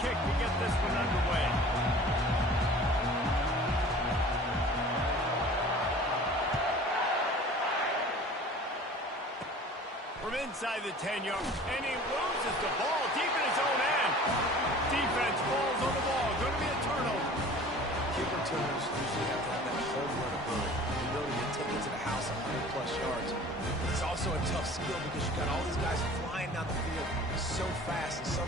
kick to get this one underway. From inside the 10-yard, and he loses the ball deep in his own end. Defense falls on the ball. Going to be a turnover. Kick returners usually have to have that home run ability, the ability to take it to the house 100-plus yards. It's also a tough skill because you've got all these guys flying down the field so fast and so...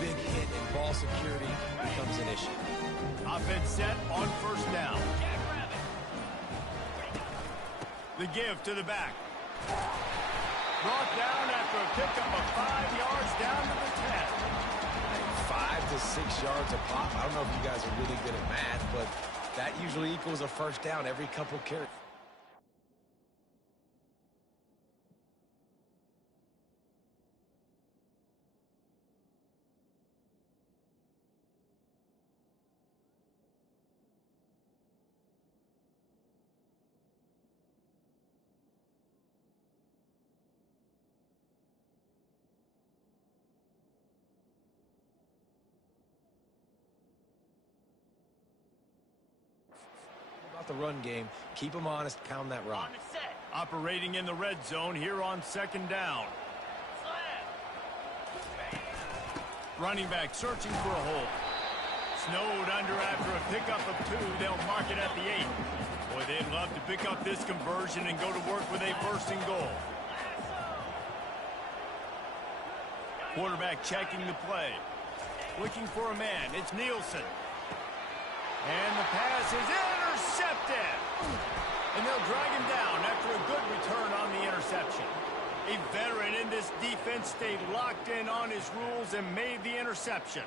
Big hit and ball security becomes an issue. Offense set on first down. The give to the back. Brought down after a pickup of 5 yards down to the 10. 5 to 6 yards a pop. I don't know if you guys are really good at math, but that usually equals a first down every couple carries. The run game, keep them honest, pound that rock. On the set. Operating in the red zone here on second down. Running back searching for a hole. Snowed under after a pickup of 2. They'll mark it at the 8. Boy, they'd love to pick up this conversion and go to work with a first and goal. Quarterback checking the play. Looking for a man. It's Nielsen. And the pass is intercepted. And they'll drag him down after a good return on the interception. A veteran in this defense stayed locked in on his rules and made the interception.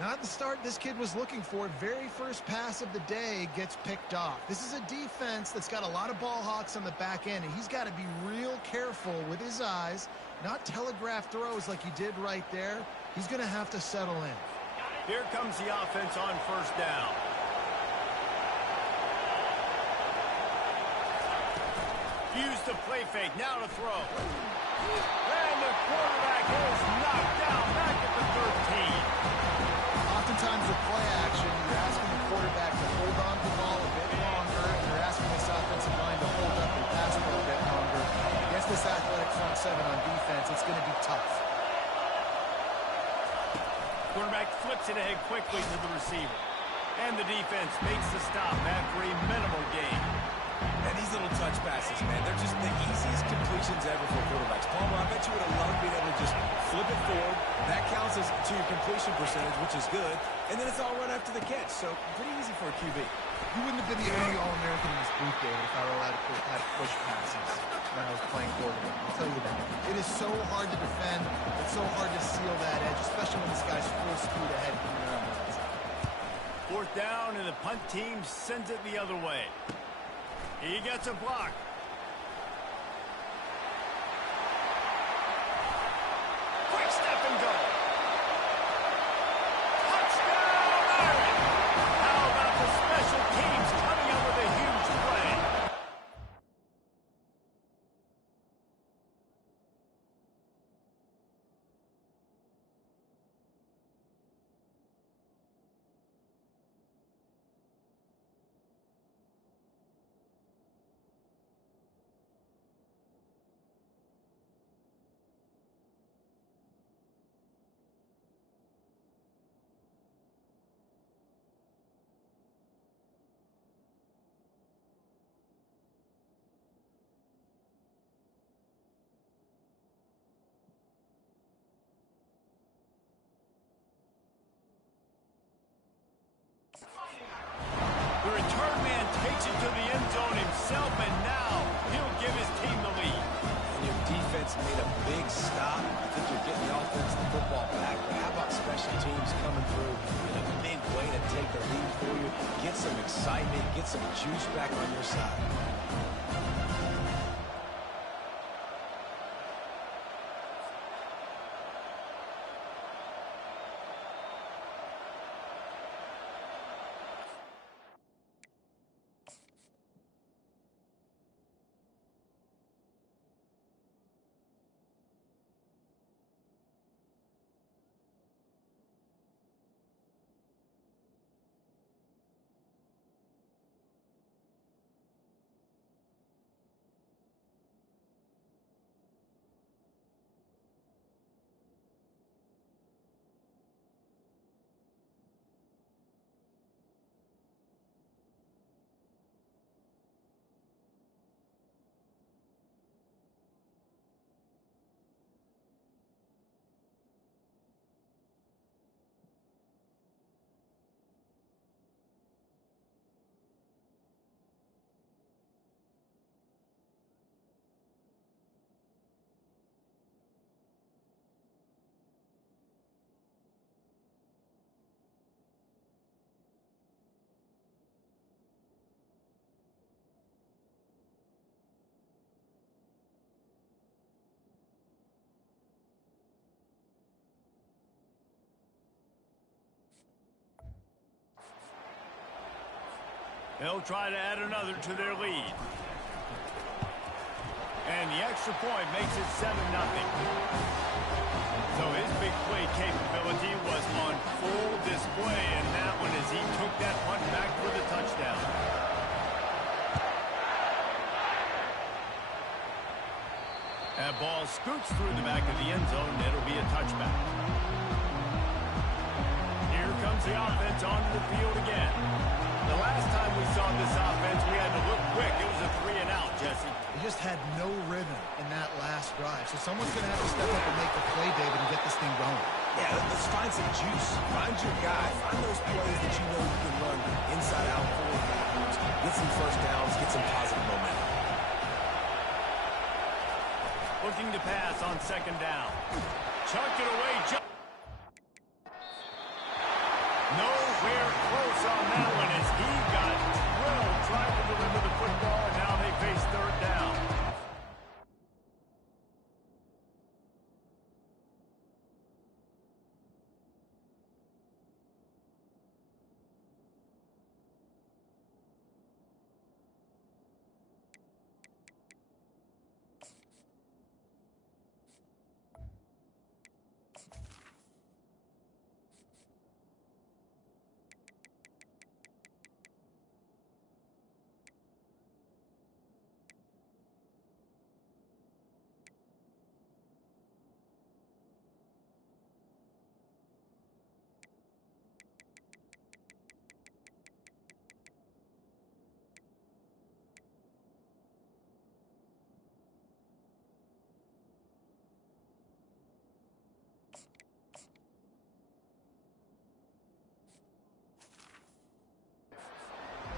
Not the start this kid was looking for. Very first pass of the day gets picked off. This is a defense that's got a lot of ball hawks on the back end, and he's got to be real careful with his eyes, not telegraph throws like he did right there. He's going to have to settle in. Here comes the offense on first down. Use the play fake, now to throw. And the quarterback is knocked down back at the 13. Oftentimes with play action, you're asking the quarterback to hold on to the ball a bit longer, and you're asking this offensive line to hold up and pass for a bit longer. Against this athletic front seven on defense, it's going to be tough. Quarterback flips it ahead quickly to the receiver. And the defense makes the stop after a minimal gain. And these little touch passes, man, they're just the easiest completions ever for quarterbacks. Palmer, I bet you would have loved being able to just flip it forward. That counts as to your completion percentage, which is good. And then it's all run after the catch, so pretty easy for a QB. You wouldn't have been the only All-American in this booth, David, if I were allowed to have push passes when I was playing quarterback. I'll tell you that. It is so hard to defend. It's so hard to seal that edge, especially when this guy's full speed ahead from your own line. Fourth down, and the punt team sends it the other way. He gets a block. Quick step and go. Touchdown, Iron! How about the special teams coming up with a huge play? The return man takes it to the end zone himself, and now he'll give his team the lead. And your defense made a big stop. I think you're getting the offense the football back. But how about special teams coming through in a big way to take the lead for you? Get some excitement, get some juice back on your side. They'll try to add another to their lead. And the extra point makes it 7-0. So his big play capability was on full display in that one as he took that punt back for the touchdown. That ball scoots through the back of the end zone. It'll be a touchback. Here comes the offense onto the field again. The last time we saw this offense, we had to look quick. It was a 3-and-out, Jesse. They just had no rhythm in that last drive. So someone's going to have to step up and make the play, David, and get this thing going. Yeah, let's find some juice. Find your guy. Find those plays that you know you can run inside out, forward, backwards. Get some first downs. Get some positive momentum. Looking to pass on second down. Chucked it away. Nowhere close on that one as he got drilled trying to deliver the football, and now they face third down.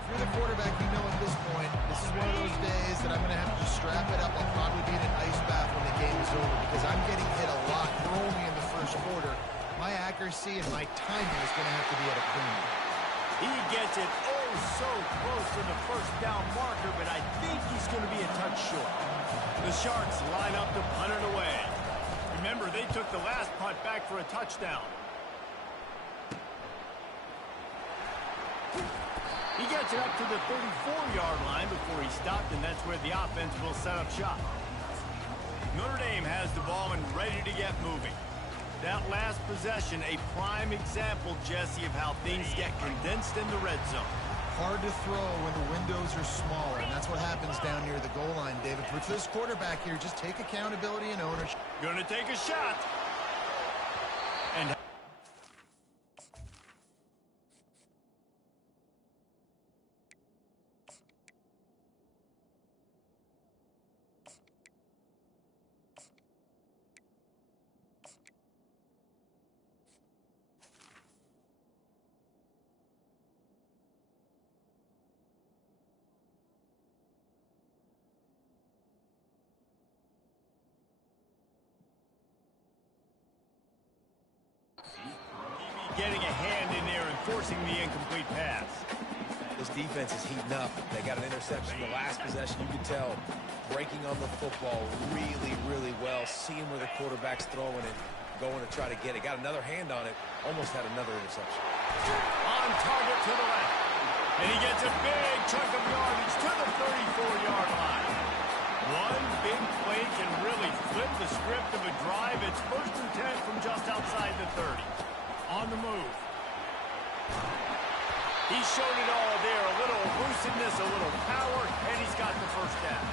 If you're the quarterback, you know at this point, this is one of those days that I'm going to have to just strap it up. I'll probably be in an ice bath when the game is over because I'm getting hit a lot. We're only in the first quarter. My accuracy and my timing is going to have to be at a premium. He gets it oh so close to the first down marker, but I think he's going to be a touch short. The Sharks line up to punt it away. Remember, they took the last punt back for a touchdown. He gets it up to the 34-yard line before he stopped, and that's where the offense will set up shop. Notre Dame has the ball and ready to get moving. That last possession, a prime example, Jesse, of how things get condensed in the red zone. Hard to throw when the windows are smaller, and that's what happens down near the goal line, David. For this quarterback here, just take accountability and ownership. Gonna take a shot. And getting a hand in there and forcing the incomplete pass. This defense is heating up. They got an interception the last possession. You can tell breaking on the football really, really well. Seeing where the quarterback's throwing it, going to try to get it. Got another hand on it. Almost had another interception. On target to the left. And he gets a big chunk of yardage to the 34-yard line. One big play can really flip the script of a drive. It's 1st and 10 from just outside the 30. On the move. He showed it all there. A little elusiveness, a little power, and he's got the first down.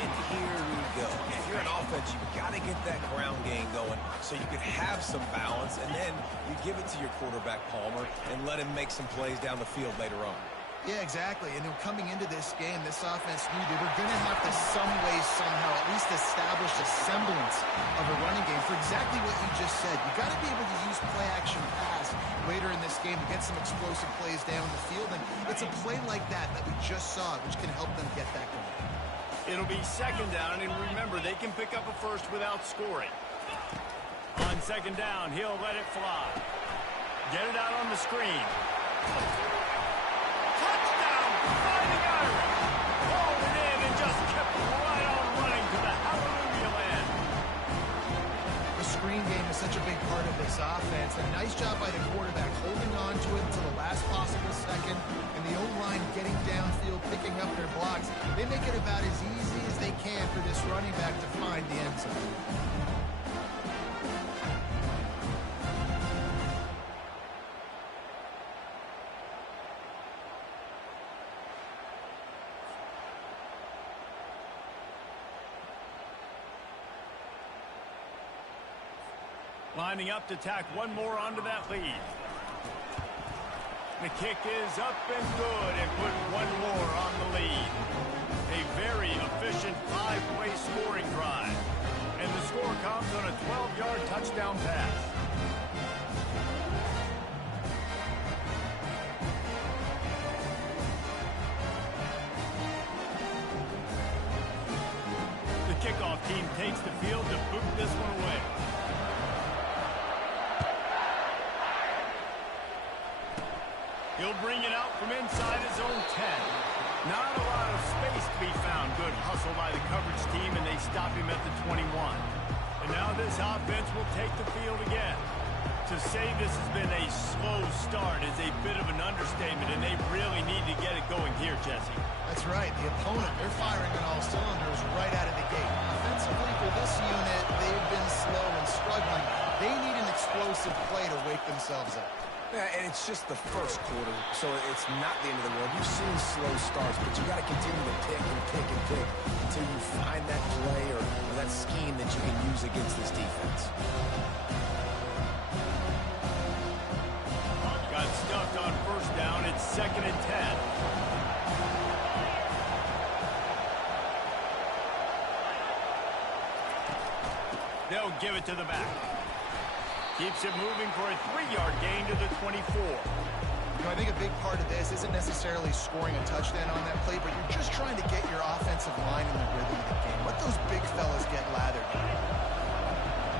And here we go. If you're an offense, you've got to get that ground game going so you can have some balance, and then you give it to your quarterback, Palmer, and let him make some plays down the field later on. Yeah, exactly. And then coming into this game, this offense knew they were going to have to some way, somehow, at least establish a semblance of a running game for exactly what you just said. You got to be able to use play-action pass later in this game to get some explosive plays down the field. And it's a play like that we just saw, which can help them get that going. It'll be second down, and remember, they can pick up a first without scoring. On second down, he'll let it fly. Get it out on the screen. Touchdown, Fighting Irish. Hauled it in and just kept right on running to the hallelujah land. The screen game is such a big part of this offense. A nice job by the quarterback holding on to it until the last possible second, and the O-line getting downfield, picking up their blocks. They make it about as easy as they can for this running back to find the end zone. Lining up to tack one more onto that lead. The kick is up and good and put one more on the lead. A very efficient 5-play scoring drive. And the score comes on a 12-yard touchdown pass. The kickoff team takes the field to boot this one away. He'll bring it out from inside his own 10. Not a lot of space to be found. Good hustle by the coverage team, and they stop him at the 21. And now this offense will take the field again. To say this has been a slow start is a bit of an understatement, and they really need to get it going here, Jesse. That's right. The opponent, they're firing on all cylinders right out of the gate. Offensively for this unit, they've been slow and struggling. They need an explosive play to wake themselves up. Yeah, and it's just the first quarter, so it's not the end of the world. You've seen slow starts, but you got to continue to pick and pick and pick until you find that play or that scheme that you can use against this defense. Got stuffed on first down. It's 2nd and 10. They'll give it to the back. Keeps it moving for a 3-yard gain to the 24. You know, I think a big part of this isn't necessarily scoring a touchdown on that play, but you're just trying to get your offensive line in the rhythm of the game. Let those big fellas get lathered.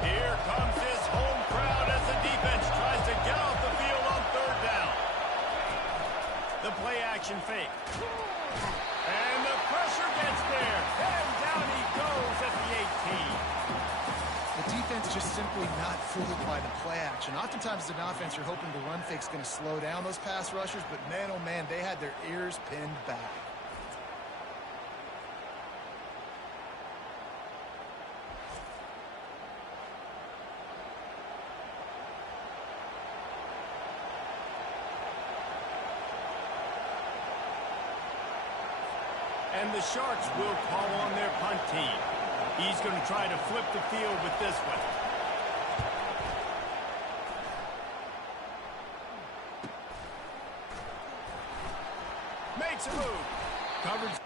Here comes this home crowd as the defense tries to get off the field on 3rd down. The play action fake. And the pressure gets there. And down he goes at the 18. The defense just simply not fooled by the play action. Oftentimes as an offense, you're hoping the run fake's going to slow down those pass rushers, but man, oh man, they had their ears pinned back. And the Sharks will call on their punt team. He's going to try to flip the field with this one. Makes a move. Coverage.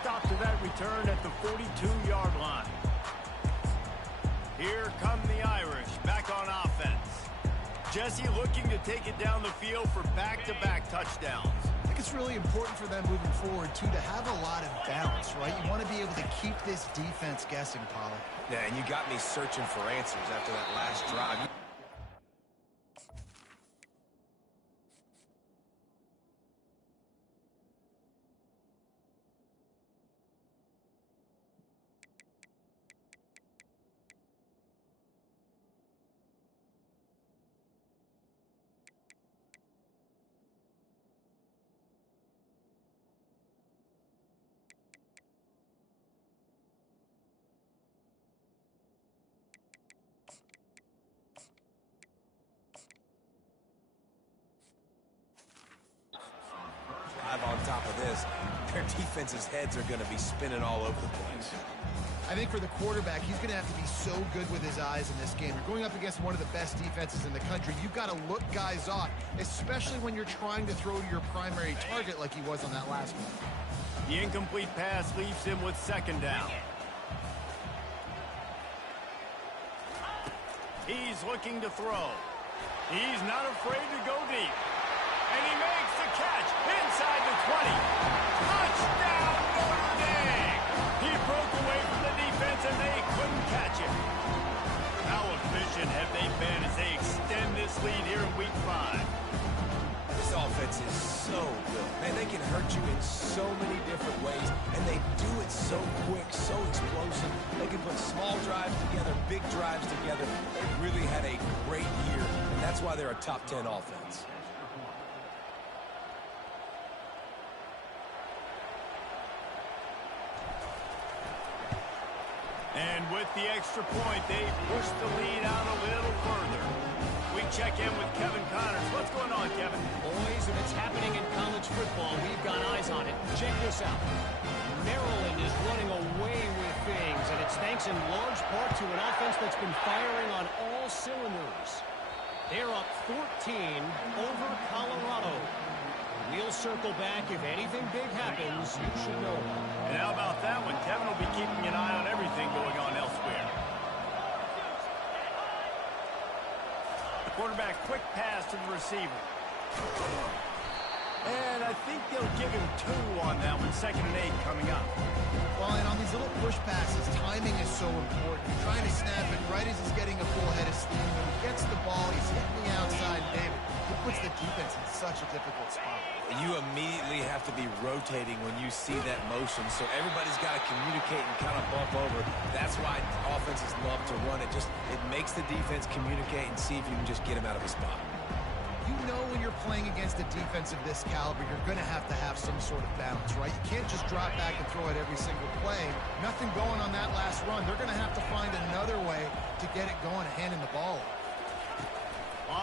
Stop to that return at the 42-yard line. Here come the Irish back on offense. Jesse looking to take it down the field for back-to-back touchdowns. think it's really important for them moving forward, too, to have a lot of balance, right? You want to be able to keep this defense guessing, Paulie. Yeah, and you got me searching for answers after that last drive. On top of this, their defense's heads are going to be spinning all over the place. I think for the quarterback, he's going to have to be so good with his eyes in this game. You're going up against one of the best defenses in the country. You've got to look guys off, especially when you're trying to throw to your primary target like he was on that last one. The incomplete pass leaves him with second down. He's looking to throw. He's not afraid to go deep. And he makes the catch inside the 20. Touchdown, Notre Dame! He broke away from the defense and they couldn't catch him. How efficient have they been as they extend this lead here in Week 5? This offense is so good. Man, they can hurt you in so many different ways, and they do it so quick, so explosive. They can put small drives together, big drives together. They really had a great year, and that's why they're a top 10 offense. And with the extra point, they push the lead out a little further. We check in with Kevin Connors. What's going on, Kevin? Boys, if it's happening in college football, we've got eyes on it. Check this out. Maryland is running away with things, and it's thanks in large part to an offense that's been firing on all cylinders. They're up 14 over Colorado. We'll circle back. If anything big happens, you should know. And how about that one? Kevin will be keeping an eye on everything going on elsewhere. The quarterback, quick pass to the receiver. And I think they'll give him 2 on that one. 2nd and 8 coming up. Well, and on these little push passes, timing is so important. You're trying to snap it right as he's getting a full head of steam. When he gets the ball, he's hitting the outside. David, he puts the defense in such a difficult spot. You immediately have to be rotating when you see that motion, so everybody's got to communicate and kind of bump over. That's why offenses love to run it. It makes the defense communicate and see if you can just get him out of a spot. You know when you're playing against a defense of this caliber, you're going to have some sort of balance, right? You can't just drop back and throw it every single play. Nothing going on that last run. They're going to have to find another way to get it going and handing the ball off.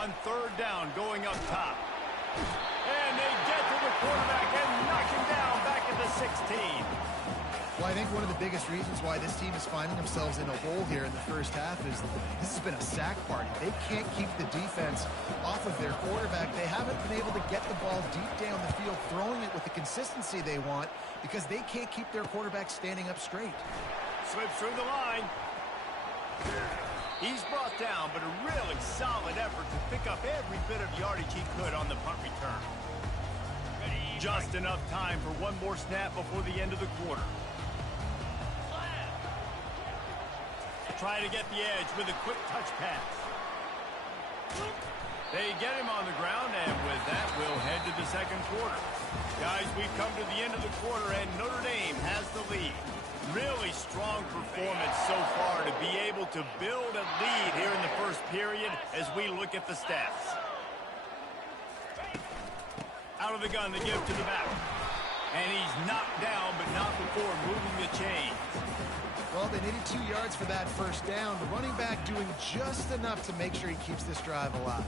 On 3rd down, going up top. And they get to the quarterback and knock him down back at the 16. Well, I think one of the biggest reasons why this team is finding themselves in a hole here in the first half is this has been a sack party. They can't keep the defense off of their quarterback. They haven't been able to get the ball deep down the field, throwing it with the consistency they want because they can't keep their quarterback standing up straight. Slips through the line. He's brought down, but a really solid effort to pick up every bit of yardage he could on the punt return. Just enough time for one more snap before the end of the quarter. Try to get the edge with a quick touch pass. They get him on the ground, and with that, we'll head to the 2nd quarter. Guys, we've come to the end of the quarter, and Notre Dame has the lead. Really strong performance so far to be able to build a lead here in the first period as we look at the stats. Out of the gun to give to the back. And he's knocked down, but not before moving the chains. Well, they needed 2 yards for that first down. The running back doing just enough to make sure he keeps this drive alive.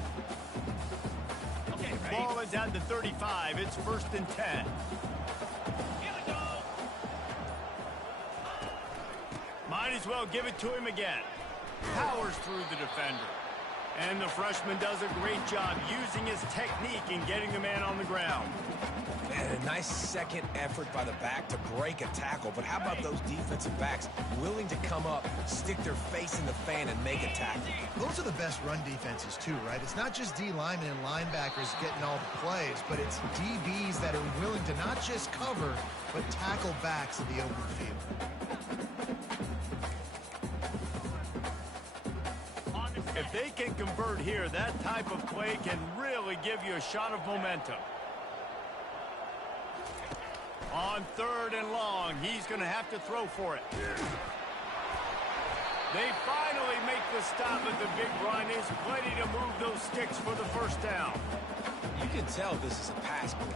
Okay, ball is at the 35. It's 1st and 10. Here we go. Might as well give it to him again. Powers through the defender. And the freshman does a great job using his technique in getting the man on the ground. Man, a nice second effort by the back to break a tackle. But how about those defensive backs willing to come up, stick their face in the fan, and make a tackle? Those are the best run defenses, too, right? It's not just D linemen and linebackers getting all the plays, but it's DBs that are willing to not just cover, but tackle backs in the open field. If they can convert here, that type of play can really give you a shot of momentum. On 3rd and long, he's going to have to throw for it. They finally make the stop at the big run. Is plenty to move those sticks for the first down. You can tell this is a pass play.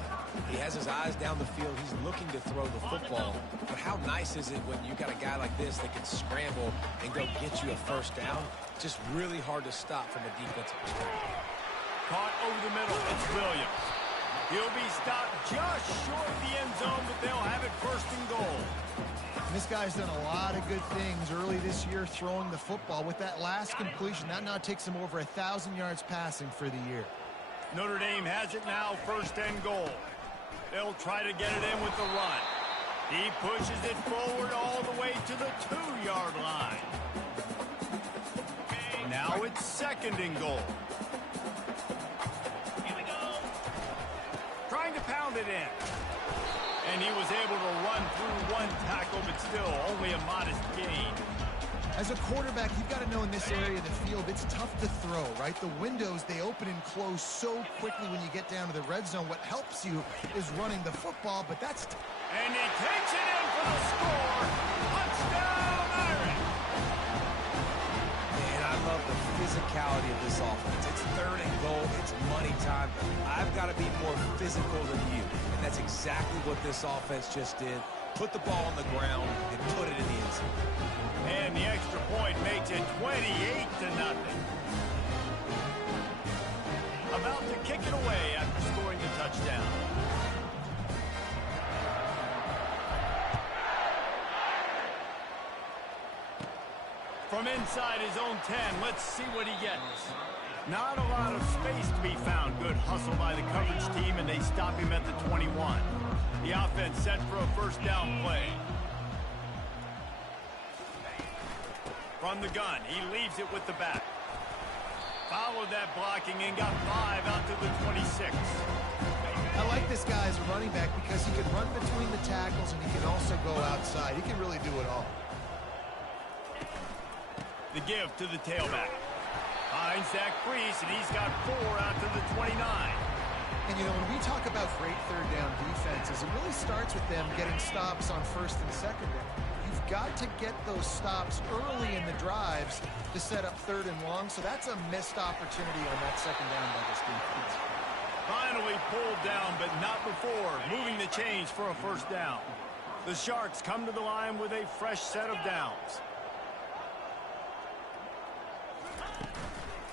He has his eyes down the field. He's looking to throw the football. But how nice is it when you got a guy like this that can scramble and go get you a first down? Just really hard to stop from a defensive perspective. Caught over the middle. It's Williams. He'll be stopped just short of the end zone, but they'll have it 1st and goal. This guy's done a lot of good things early this year throwing the football. With that last completion, that now takes him over 1,000 yards passing for the year. Notre Dame has it now, 1st and goal. They'll try to get it in with the run. He pushes it forward all the way to the 2-yard line. Now it's 2nd and goal. Here we go. Trying to pound it in. And he was able to run through one tackle, but still only a modest gain. As a quarterback, you've got to know in this area of the field, it's tough to throw, right? The windows, they open and close so quickly when you get down to the red zone. What helps you is running the football, but that's... And he takes it in for the score. Touchdown, Irish! Man, I love the physicality of this offense. It's 3rd and goal. It's money time. I've got to be more physical than you. And that's exactly what this offense just did. Put the ball on the ground and put it in the end zone. And the extra point makes it 28-0. About to kick it away after scoring the touchdown. From inside his own 10, let's see what he gets. Not a lot of space to be found. Good hustle by the coverage team, and they stop him at the 21. The offense set for a 1st down play. From the gun, he leaves it with the back. Followed that blocking and got 5 out to the 26. I like this guy as a running back because he can run between the tackles and he can also go outside. He can really do it all. The give to the tailback. Finds that crease, and he's got 4 out to the 29. And, you know, when we talk about great 3rd down defenses, it really starts with them getting stops on 1st and 2nd down. You've got to get those stops early in the drives to set up 3rd and long, so that's a missed opportunity on that 2nd down by this defense. Finally pulled down, but not before moving the chains for a 1st down. The Sharks come to the line with a fresh set of downs.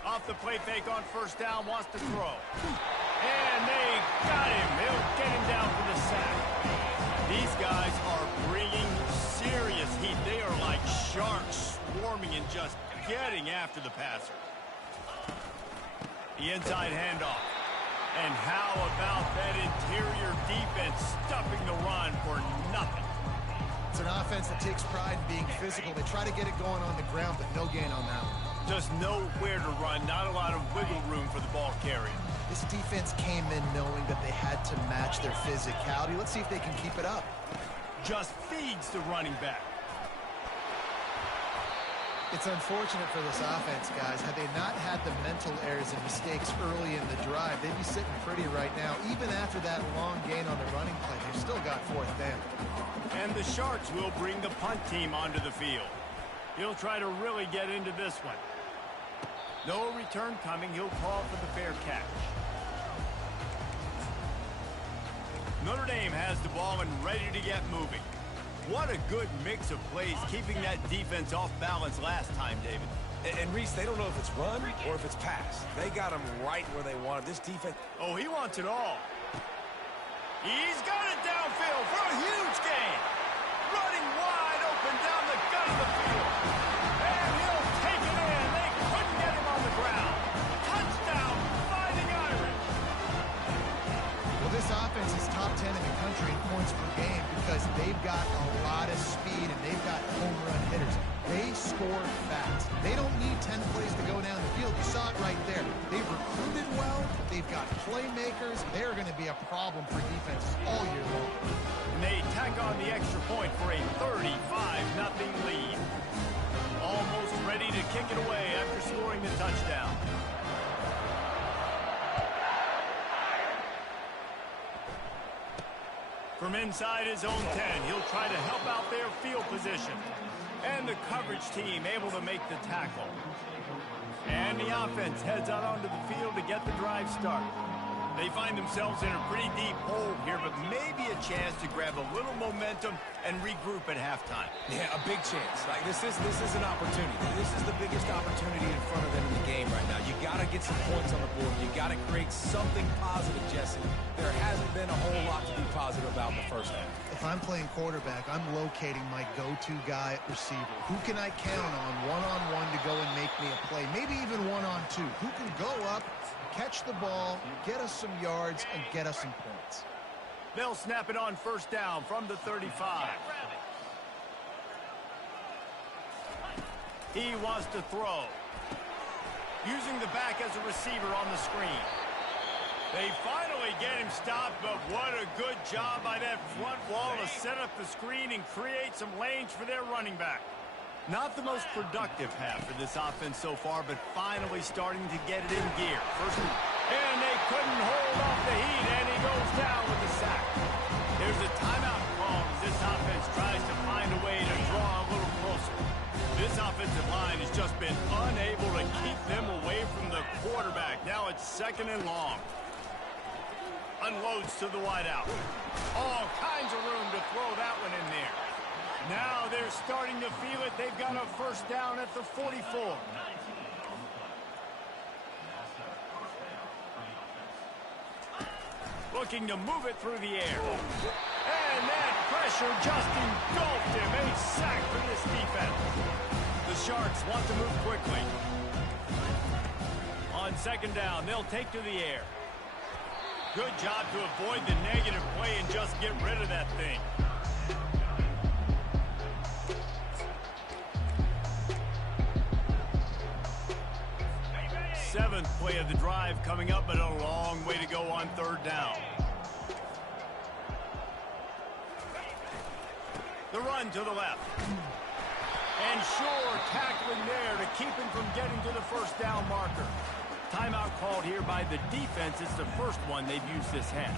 Off the play fake on 1st down, wants to throw. And they got him. They'll get him down for the sack. These guys are bringing serious heat. They are like sharks swarming and just getting after the passer. The inside handoff. And how about that interior defense stuffing the run for nothing? It's an offense that takes pride in being physical. They try to get it going on the ground, but no gain on that one. Just nowhere to run, not a lot of wiggle room for the ball carrier. This defense came in knowing that they had to match their physicality. Let's see if they can keep it up. Just feeds the running back. It's unfortunate for this offense, guys. Had they not had the mental errors and mistakes early in the drive, they'd be sitting pretty right now. Even after that long gain on the running play, they've still got 4th down. And the Sharks will bring the punt team onto the field. He'll try to really get into this one. No return coming. He'll call for the fair catch. Notre Dame has the ball and ready to get moving. What a good mix of plays, keeping that defense off balance last time, David. And Reese, they don't know if it's run or if it's pass. They got them right where they want it. This defense... Oh, he wants it all. He's got it downfield for a huge gain. Running wide open down the gut of the field. And he'll take it in. They couldn't get him on the ground. of speed, and they've got home run hitters. They score fast. They don't need 10 plays to go down the field. You saw it right there. They've recruited well. They've got playmakers. They're going to be a problem for defenses all year long. And they tack on the extra point for a 35-0 lead. Almost ready to kick it away after scoring the touchdown. From inside his own 10, he'll try to help out their field position. And the coverage team able to make the tackle. And the offense heads out onto the field to get the drive started. They find themselves in a pretty deep hole here, but maybe a chance to grab a little momentum and regroup at halftime. Yeah, a big chance. Like this is an opportunity. This is the biggest opportunity in front of them in the game right now. You got to get some points on the board. You got to create something positive, Jesse. There hasn't been a whole lot to be positive about in the first half. If I'm playing quarterback, I'm locating my go-to guy at receiver. Who can I count on one-on-one to go and make me a play? Maybe even one-on-two. Who can go up, catch the ball, get us some yards, and get us some points? They'll snap it on first down from the 35. He wants to throw. Using the back as a receiver on the screen. They finally get him stopped, but what a good job by that front wall to set up the screen and create some lanes for their running back. Not the most productive half for this offense so far, but finally starting to get it in gear. And they couldn't hold off the heat, and he goes down with a sack. There's a timeout call as this offense tries to find a way to draw a little closer. This offensive line has just been unable to keep them away from the quarterback. Now it's 2nd and long. Unloads to the wideout. All kinds of room to throw that one in there. Now they're starting to feel it. They've got a first down at the 44. Looking to move it through the air. And that pressure just engulfed him. A sack for this defense. The Sharks want to move quickly. On 2nd down, they'll take to the air. Good job to avoid the negative play and just get rid of that thing. Seventh play of the drive coming up, but a long way to go on 3rd down. The run to the left. And sure, tackling there to keep him from getting to the first down marker. Timeout called here by the defense. It's the first one they've used this half.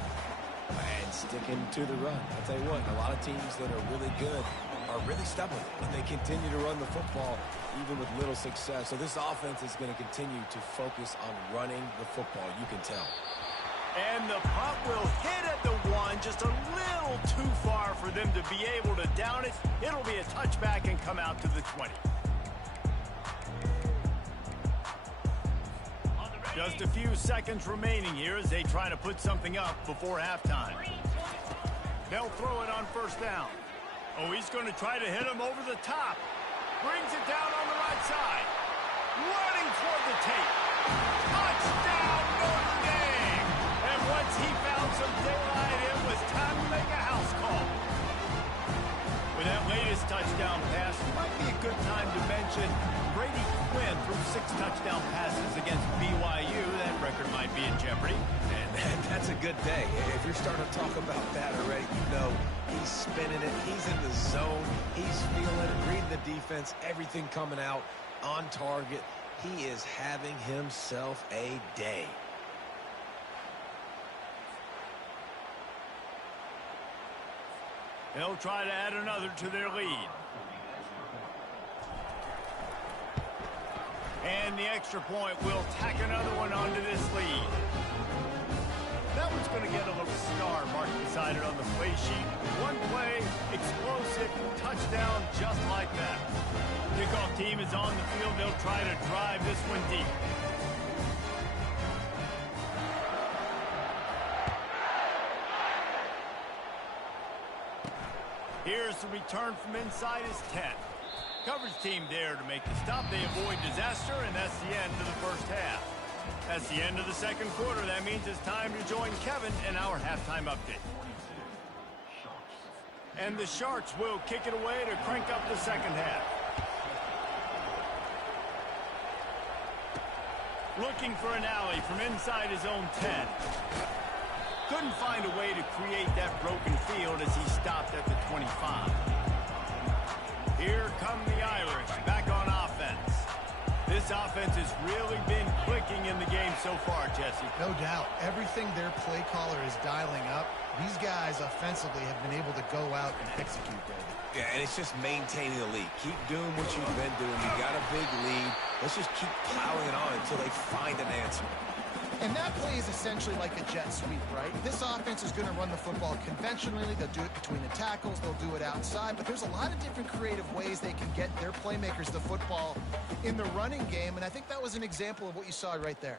And sticking to the run. I'll tell you what, a lot of teams that are really good are really stubborn, and they continue to run the football even with little success. So this offense is going to continue to focus on running the football, you can tell. And the punt will hit at the 1, just a little too far for them to be able to down it. It'll be a touchback and come out to the 20. Just a few seconds remaining here as they try to put something up before halftime. They'll throw it on first down. Oh, he's going to try to hit him over the top. Brings it down on the right side. Running toward the tape. Touchdown, Notre Dame! And once he found some daylight, it was time to make a house call. With that latest touchdown pass, it might be a good time to mention Brady Quinn threw 6 touchdown passes against BYU. That record might be in jeopardy. And that's a good day. If you're starting to talk about that already, you know he's spinning it. He's in the zone. He's feeling it, reading the defense, everything coming out on target. He is having himself a day. They'll try to add another to their lead. And the extra point will tack another one onto this lead. That one's going to get a little star marked beside it on the play sheet. One play, explosive, touchdown, just like that. Kickoff team is on the field. They'll try to drive this one deep. Here's the return from inside his 10. Coverage team there to make the stop. They avoid disaster, and that's the end of the first half. That's the end of the second quarter. That means it's time to join Kevin in our halftime update. And the Sharks will kick it away to crank up the second half. Looking for an alley from inside his own 10. Couldn't find a way to create that broken field as he stopped at the 25. Here come the Irish, back on offense. This offense has really been clicking in the game so far, Jesse. No doubt. Everything their play caller is dialing up, these guys offensively have been able to go out and execute, David. Yeah, and it's just maintaining the lead. Keep doing what you've been doing. You got a big lead. Let's just keep plowing it on until they find an answer. And that play is essentially like a jet sweep, right? This offense is going to run the football conventionally. They'll do it between the tackles. They'll do it outside. But there's a lot of different creative ways they can get their playmakers the football in the running game. And I think that was an example of what you saw right there.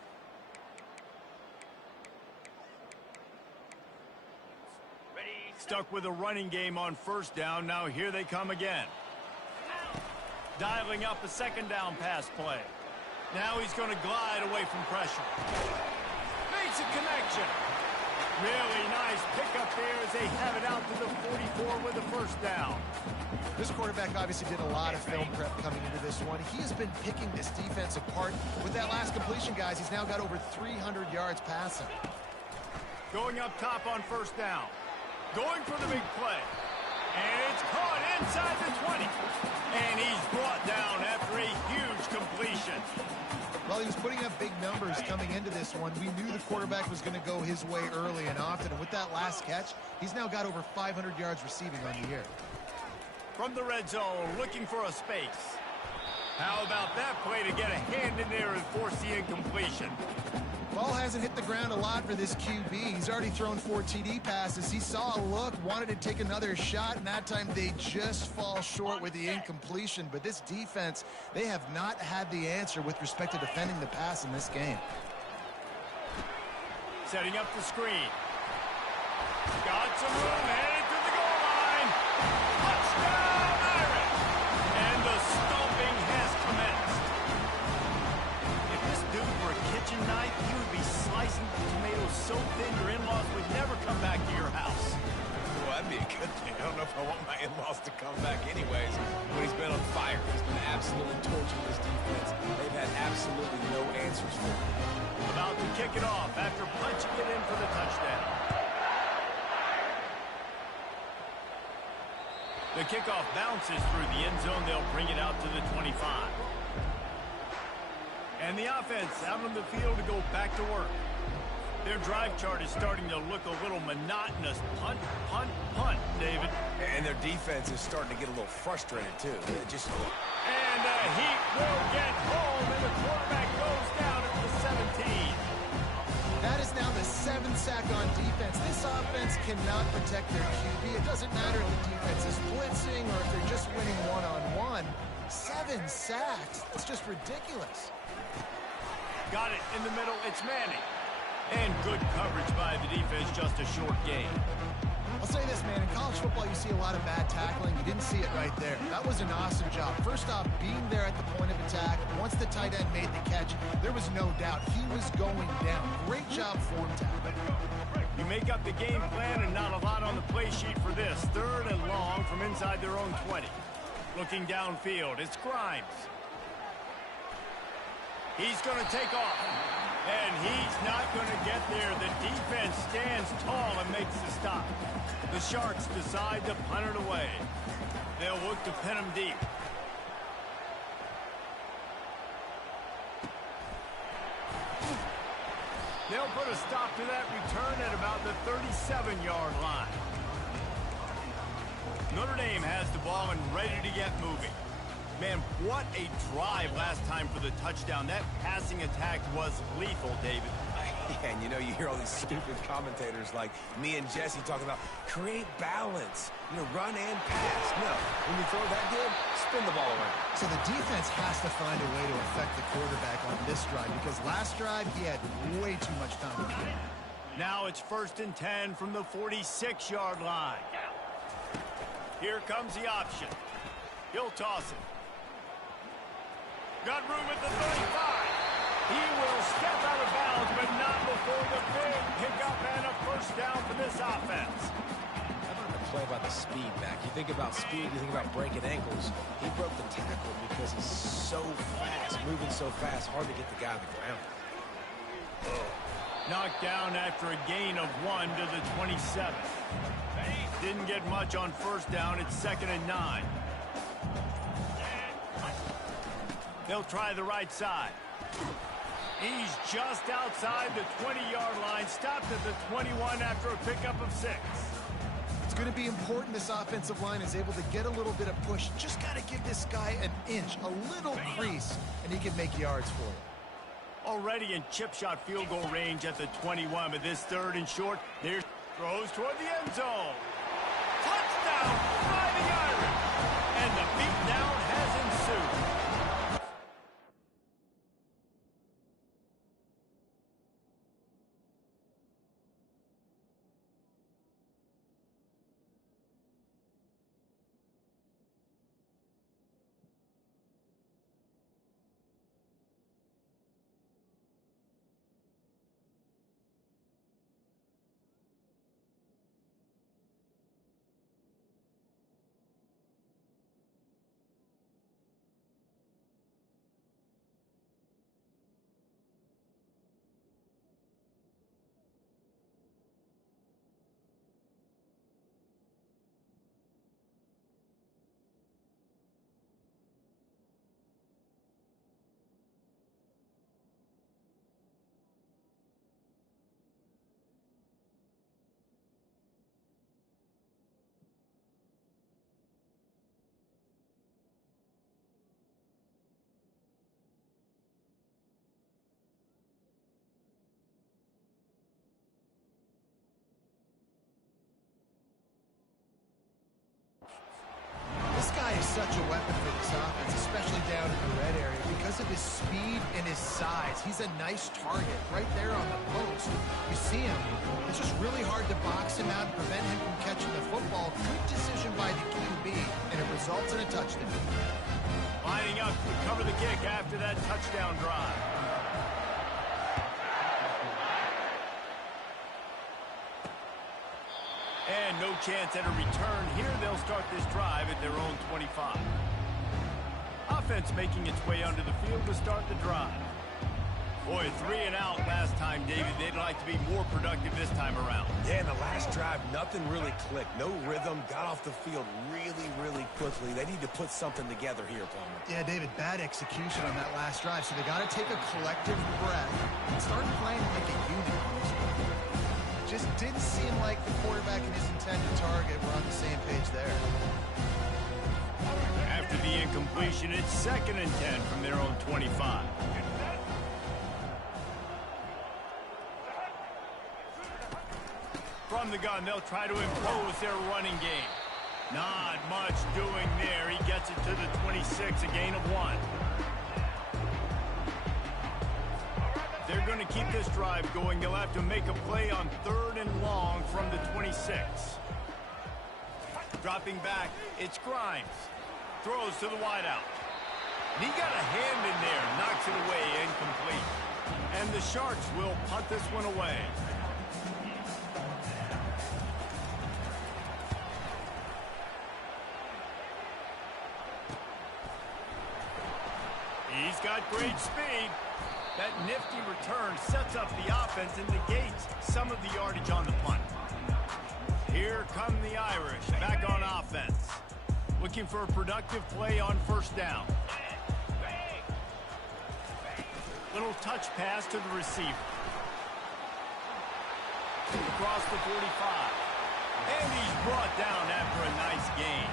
Stuck with a running game on first down. Now here they come again. Dialing up a second down pass play. Now he's going to glide away from pressure. Makes a connection. Really nice pickup there as they have it out to the 44 with a first down. This quarterback obviously did a lot of film prep coming into this one. He has been picking this defense apart. With that last completion, guys, he's now got over 300 yards passing. Going up top on first down. Going for the big play. And it's caught inside the 20. And he's brought down after a huge completion. Well, he was putting up big numbers coming into this one. We knew the quarterback was going to go his way early and often. And with that last catch, he's now got over 500 yards receiving on the year. From the red zone, looking for a space. How about that play to get a hand in there and force the incompletion? Ball hasn't hit the ground a lot for this QB. He's already thrown 4 TD passes. He saw a look, wanted to take another shot, and that time they just fall short with the incompletion. But this defense, they have not had the answer with respect to defending the pass in this game. Setting up the screen. Got some room, headed to the goal line. Touchdown, Irish! And the stomping has commenced. If this dude were a kitchen knife, he would be slicing tomatoes so thin your in-laws would never come back to your house. Well, that'd be a good thing. I don't know if I want my in-laws to come back anyways. When he's been on fire, he's been absolutely torching this defense. They've had absolutely no answers for him. About to kick it off after punching it in for the touchdown. The kickoff bounces through the end zone. They'll bring it out to the 25. And the offense out on the field to go back to work. Their drive chart is starting to look a little monotonous. Punt, punt, punt, David. And their defense is starting to get a little frustrated, too. And Heat will get home, and the quarterback goes down at the 17. That is now the 7th sack on defense. This offense cannot protect their QB. It doesn't matter if the defense is blitzing or if they're just winning one-on-one. 7 sacks. It's just ridiculous. Got it in the middle. It's Manning. And good coverage by the defense, just a short gain. I'll say this, man. In college football, you see a lot of bad tackling. You didn't see it right there. That was an awesome job. First off, being there at the point of attack. Once the tight end made the catch, there was no doubt he was going down. Great job form tackling. You make up the game plan and not a lot on the play sheet for this. 3rd and long from inside their own 20. Looking downfield, it's Grimes. He's going to take off. And he's not going to get there. The defense stands tall and makes the stop. The Sharks decide to punt it away. They'll look to pin him deep. They'll put a stop to that return at about the 37-yard line. Notre Dame has the ball and ready to get moving. Man, what a drive last time for the touchdown. That passing attack was lethal, David. Yeah, and you know, you hear all these stupid commentators like me and Jesse talking about create balance, run and pass. No, when you throw that good, spin the ball around. So the defense has to find a way to affect the quarterback on this drive because last drive he had way too much time. Now it's 1st and 10 from the 46-yard line. Here comes the option. He'll toss it. Got room at the 35. He will step out of bounds, but not before the big pickup and a first down for this offense. How about the play by the speed back. You think about speed, you think about breaking ankles. He broke the tackle because he's so fast, moving so fast, hard to get the guy on the ground. Knocked down after a gain of 1 to the 27. Didn't get much on first down. It's 2nd and 9. They'll try the right side. He's just outside the 20-yard line. Stopped at the 21 after a pickup of 6. It's going to be important this offensive line is able to get a little bit of push. Just got to give this guy an inch, a little crease, and he can make yards for you. Already in chip shot field goal range at the 21, but this 3rd and short. There's throws toward the end zone. Touchdown by the Irish. And the beatdown has ensued. This guy is such a weapon for this offense, especially down in the red area, because of his speed and his size. He's a nice target right there on the post. You see him. It's just really hard to box him out and prevent him from catching the football. Good decision by the QB, and it results in a touchdown. Lining up to cover the kick after that touchdown drive. And no chance at a return. Here they'll start this drive at their own 25. Offense making its way onto the field to start the drive. Boy, 3 and out last time, David. They'd like to be more productive this time around. Yeah, in the last drive, nothing really clicked. No rhythm, got off the field really, really quickly. They need to put something together here, Palmer. Yeah, David, bad execution on that last drive. So they got to take a collective breath and start playing like a unit. Just didn't seem like the quarterback and his intended target were on the same page there. After the incompletion, it's 2nd and 10 from their own 25. From the gun, they'll try to impose their running game. Not much doing there. He gets it to the 26, a gain of 1. They're going to keep this drive going. They'll have to make a play on 3rd and long from the 26. Dropping back, it's Grimes. Throws to the wideout. He got a hand in there, knocks it away, incomplete. And the Sharks will punt this one away. He's got great speed. That nifty return sets up the offense and negates some of the yardage on the punt. Here come the Irish, back on offense. Looking for a productive play on 1st down. Little touch pass to the receiver. Across the 45. And he's brought down after a nice gain.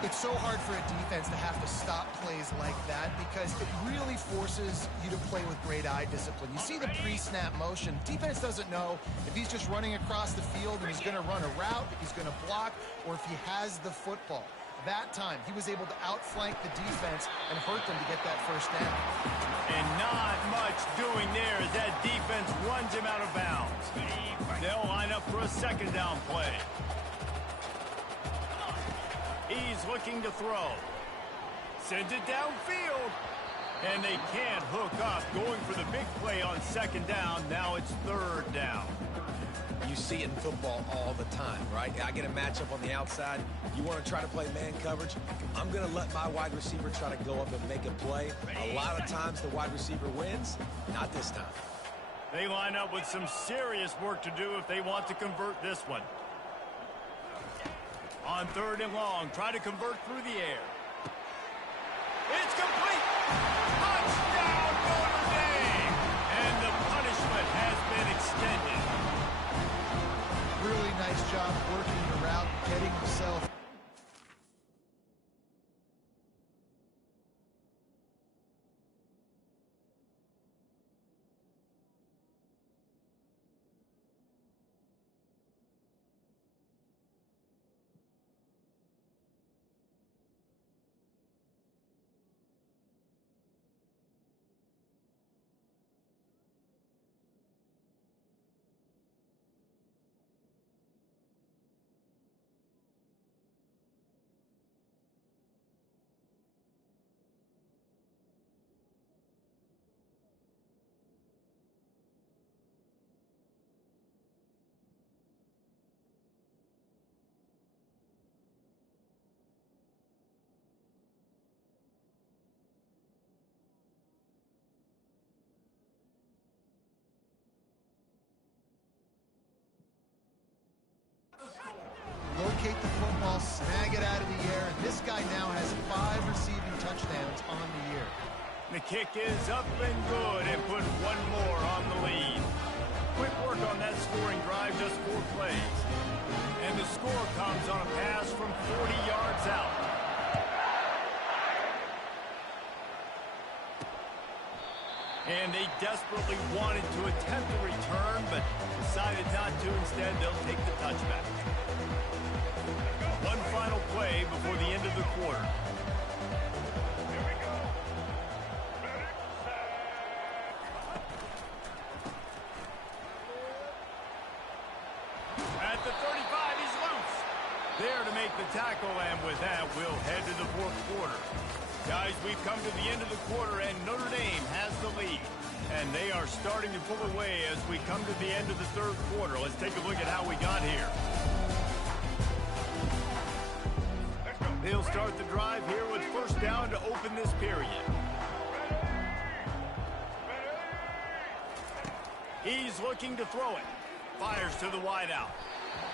It's so hard for a defense to have to stop plays like that because it really forces you to play with great eye discipline. You see the pre-snap motion. Defense doesn't know if he's just running across the field and he's going to run a route, if he's going to block, or if he has the football. That time, he was able to outflank the defense and hurt them to get that 1st down. And not much doing there as that defense runs him out of bounds. They'll line up for a 2nd down play. He's looking to throw. Sends it downfield. And they can't hook up. Going for the big play on 2nd down. Now it's 3rd down. You see it in football all the time, right? I get a matchup on the outside. You want to try to play man coverage? I'm going to let my wide receiver try to go up and make a play. A lot of times the wide receiver wins. Not this time. They line up with some serious work to do if they want to convert this one. On 3rd and long, try to convert through the air. It's complete! Touchdown, Notre Dame! And the punishment has been extended. Really nice job working the route, getting himself. Locate the football, snag it out of the air, and this guy now has 5 receiving touchdowns on the year. The kick is up and good, and put one more on the lead. Quick work on that scoring drive, just 4 plays. And the score comes on a pass from 40 yards out. And they desperately wanted to attempt a return, but decided not to. Instead, they'll take the touchback. One final play before the end of the quarter. Here we go. At the 35, he's loose. There to make the tackle, and with that, we'll head to the 4th quarter. Guys, we've come to the end of the quarter, and Notre Dame has the lead. And they are starting to pull away as we come to the end of the 3rd quarter. Let's take a look at how we got here. They'll start the drive here with 1st down to open this period. He's looking to throw it. Fires to the wideout.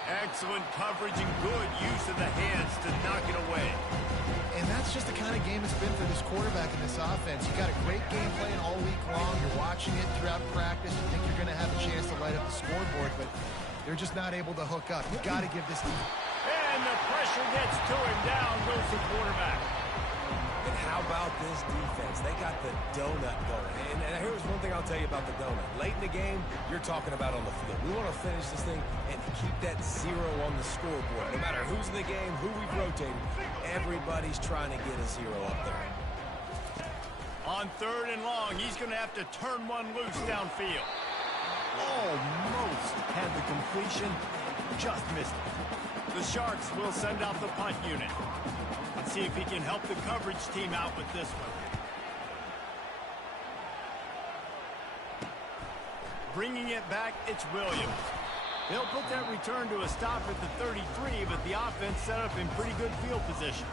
Excellent coverage and good use of the hands to knock it away. And that's just the kind of game it's been for this quarterback in this offense. You got a great game plan all week long. You're watching it throughout practice. You think you're going to have a chance to light up the scoreboard, but they're just not able to hook up. You got to give this team. And the pressure gets to him. Down goes the quarterback. And how about this defense? They got the donut going. And here's one thing I'll tell you about the donut. Late in the game, you're talking about on the field. We want to finish this thing and keep that 0 on the scoreboard. No matter who's in the game, who we've rotated, everybody's trying to get a 0 up there. On 3rd and long, he's going to have to turn one loose downfield. Almost had the completion, just missed it. The Sharks will send out the punt unit. Let's see if he can help the coverage team out with this one. Bringing it back, it's Williams. They'll put that return to a stop at the 33, but the offense set up in pretty good field position.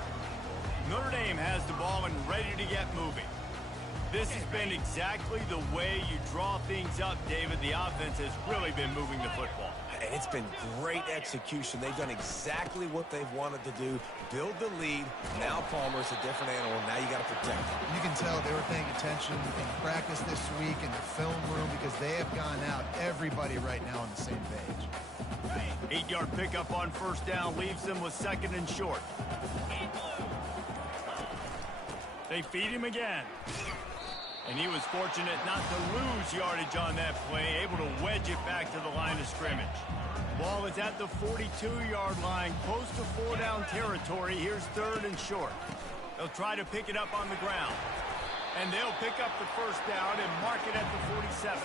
Notre Dame has the ball and ready to get moving. This has been exactly the way you draw things up, David. The offense has really been moving the football. And it's been great execution. They've done exactly what they've wanted to do. Build the lead. Now Palmer's a different animal. Now you got to protect him. You can tell they were paying attention in practice this week in the film room because they have gone out, everybody right now on the same page. 8-yard pickup on 1st down leaves them with 2nd and short. They feed him again. And he was fortunate not to lose yardage on that play, able to wedge it back to the line of scrimmage. Ball is at the 42-yard line, close to 4-down territory. Here's 3rd and short. They'll try to pick it up on the ground. And they'll pick up the 1st down and mark it at the 47.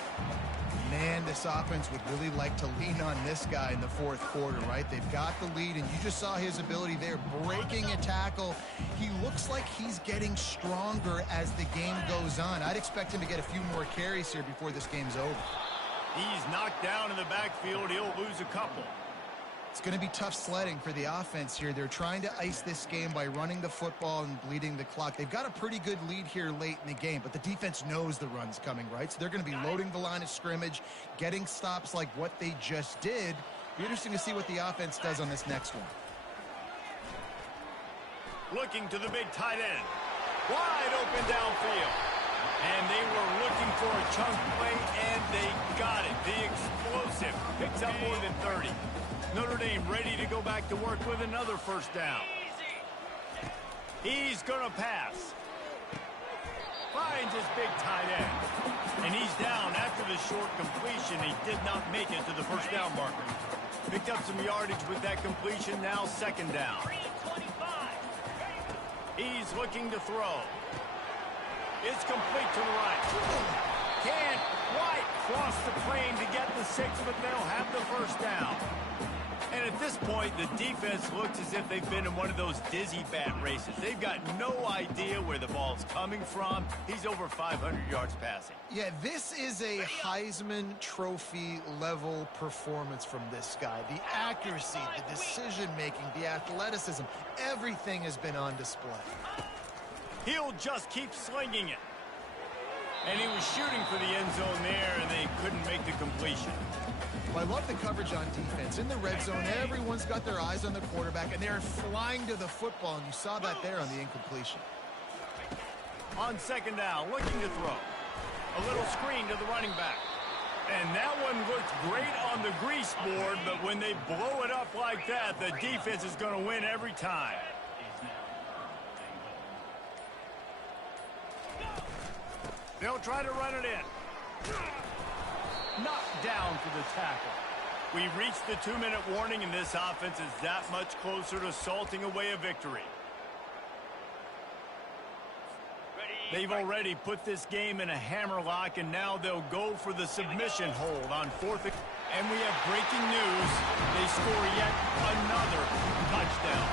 Man, this offense would really like to lean on this guy in the 4th quarter, right? They've got the lead, and you just saw his ability there, breaking a tackle. He looks like he's getting stronger as the game goes on. I'd expect him to get a few more carries here before this game's over. He's knocked down in the backfield. He'll lose a couple. It's going to be tough sledding for the offense here. They're trying to ice this game by running the football and bleeding the clock. They've got a pretty good lead here late in the game, but the defense knows the run's coming, right? So they're going to be loading the line of scrimmage, getting stops like what they just did. Be interesting to see what the offense does on this next one. Looking to the big tight end. Wide open downfield. And they were looking for a chunk play, and they got it. The explosive picks up more than 30. Notre Dame ready to go back to work with another first down. He's going to pass. Finds his big tight end. And he's down after the short completion. He did not make it to the first down marker. Picked up some yardage with that completion. Now second down. He's looking to throw. It's complete to the right. Can't quite cross the plane to get the 6, but they'll have the first down. And at this point, the defense looks as if they've been in one of those dizzy bat races. They've got no idea where the ball's coming from. He's over 500 yards passing. Yeah, this is a Heisman Trophy level performance from this guy. The accuracy, the decision-making, the athleticism, everything has been on display. He'll just keep slinging it. And he was shooting for the end zone there, and they couldn't make the completion. Well, I love the coverage on defense. In the red zone, everyone's got their eyes on the quarterback, and they're flying to the football, and you saw that there on the incompletion. On second down, looking to throw. A little screen to the running back. And that one looked great on the grease board, but when they blow it up like that, the defense is going to win every time. They'll try to run it in. Knocked down for the tackle. We've reached the 2-minute warning, and this offense is that much closer to salting away a victory. They've already put this game in a hammerlock, and now they'll go for the submission hold on 4th. And we have breaking news. They score yet another touchdown.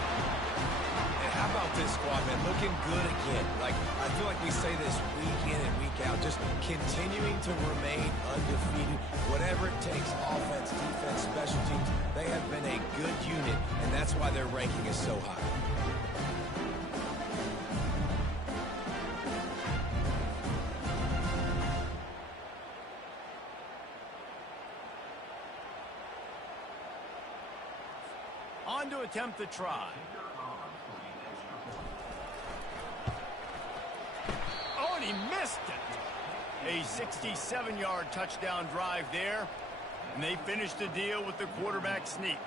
And how about this squad, man? Looking good again. Like, I feel like we say this week in and week out, just continuing to remain undefeated. Whatever it takes, offense, defense, special teams, they have been a good unit, and that's why their ranking is so high. On to attempt the try. Oh, and he missed it. A 67-yard touchdown drive there. And they finished the deal with the quarterback sneak.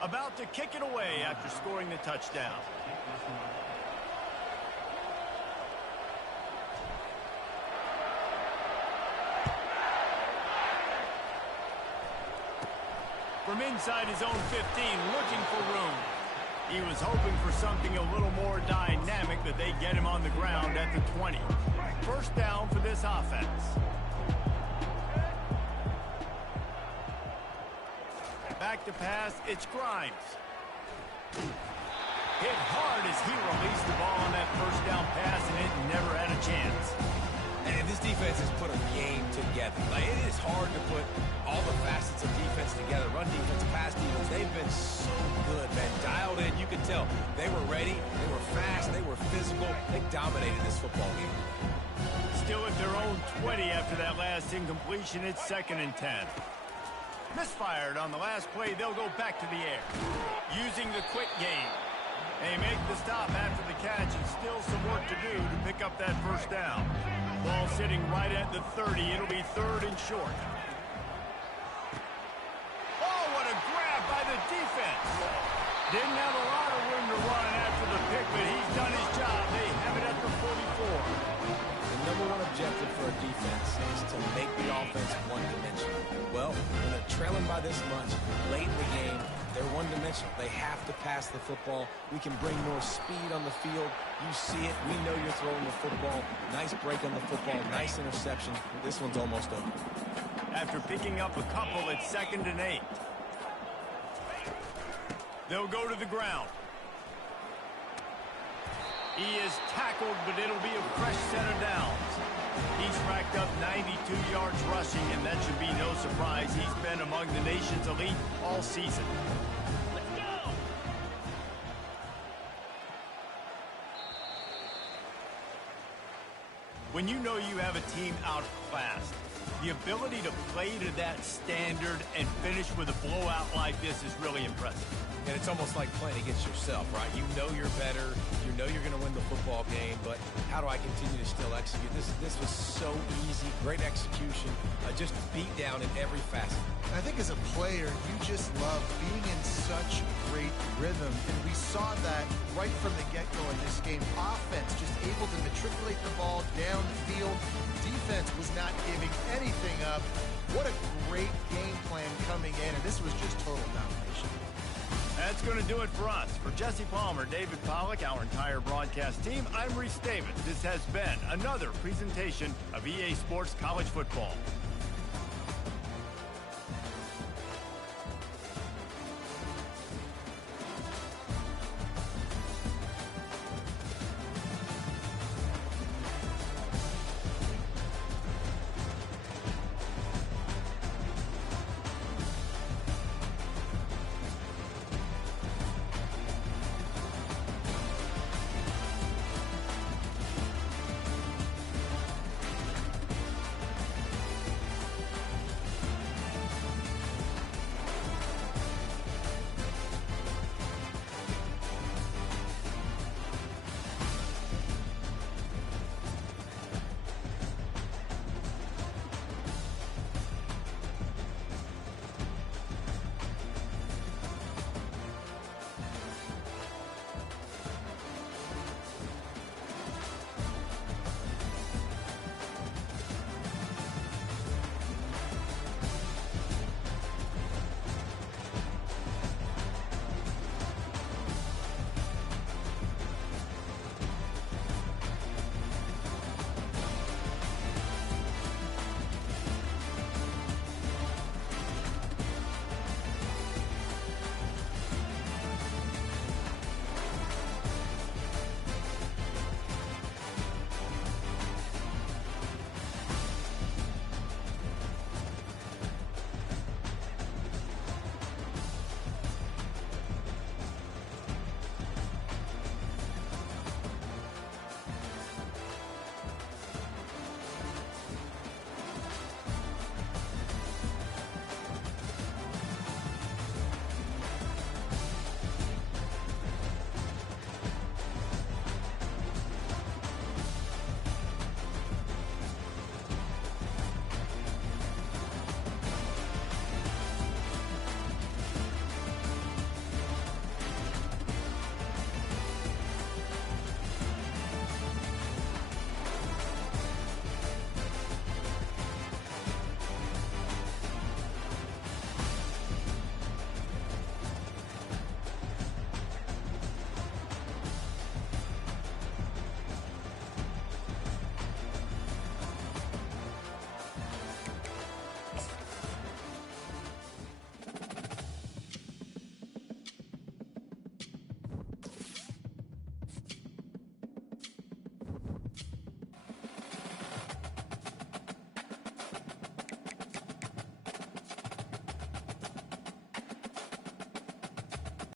About to kick it away after scoring the touchdown. From inside his own 15, looking for room. He was hoping for something a little more dynamic, but they get him on the ground at the 20. First down for this offense. Back to pass, it's Grimes. Hit hard as he released the ball on that first down pass, and it never had a chance. And this defense has put a game together. Like, it is hard to put all the facets of defense together. Run defense, pass defense. They've been so good, man. Dialed in. You could tell they were ready. They were fast. They were physical. They dominated this football game. Still at their own 20 after that last incompletion. It's 2nd and 10. Misfired on the last play. They'll go back to the air. Using the quick game. They make the stop after the catch, and still some work to do to pick up that first down. Ball sitting right at the 30. It'll be 3rd and short. Oh, what a grab by the defense. Didn't have a lot of room to run after the pick, but he's done his job. They have it at the 44. The number one objective for a defense is to make the offense one-dimensional. Well, when they're trailing by this much, late in the game, they're one-dimensional. They have to pass the football. We can bring more speed on the field. You see it. We know you're throwing the football. Nice break on the football. Nice interception. This one's almost over. After picking up a couple, it's 2nd and 8. They'll go to the ground. He is tackled, but it'll be a fresh set of downs. He's racked up 92 yards rushing, and that should be no surprise. He's been among the nation's elite all season. Let's go! When you know you have a team outclassed, the ability to play to that standard and finish with a blowout like this is really impressive. And it's almost like playing against yourself, right? You know you're better. You know you're going to win the football game, but how do I continue to still execute? This was so easy. Great execution. Just beat down in every facet. I think as a player, you just love being in such great rhythm. And we saw that right from the get-go in this game. Offense just able to matriculate the ball down the field. Defense was not giving anything up. What a great game plan coming in, and this was just total domination. That's going to do it for us. For Jesse Palmer, David Pollack, our entire broadcast team, I'm Reese Davis. This has been another presentation of EA Sports College Football.